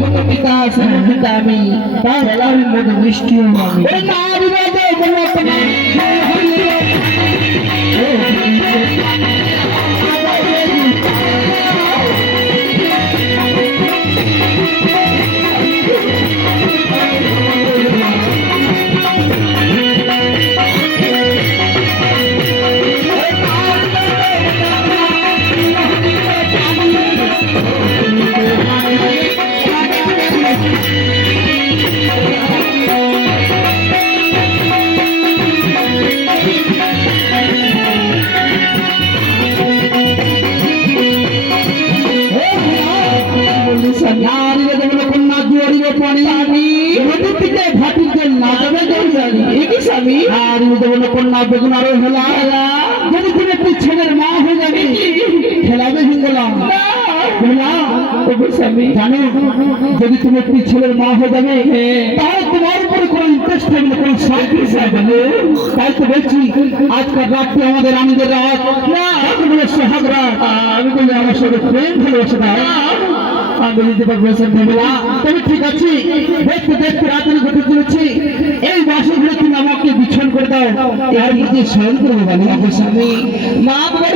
মতো পিতা পিতা আমি খেলার মতো মিষ্টি আমি না বিবাদে কন্যা বেগুন আরো হেলা যদি তুমি একটি ছেলের মা হয়ে যাবে খেলাবে হিঙ্গলাম জানো যদি তুমি একটি ছেলের মা হয়ে যাবে তাহলে তোমার উপরে কোনো ইন্টারেস্ট থাকবে কোনো সার্ভিস হবে তাই তো বলছি আজকাল রাত্রে আমাদের আনন্দের রাত না সোহাগ রাত আমি বলি আমার সঙ্গে প্রেম ভালোবাসা না আমি দিতে পারবো তবে ঠিক আছে দেখতে দেখতে রাত্রি ঘটে চলেছি এই বাসগুলো তুমি আমাকে বিছন করে দাও এর মধ্যে শয়ন করবো বলে আমার স্বামী মা বাবার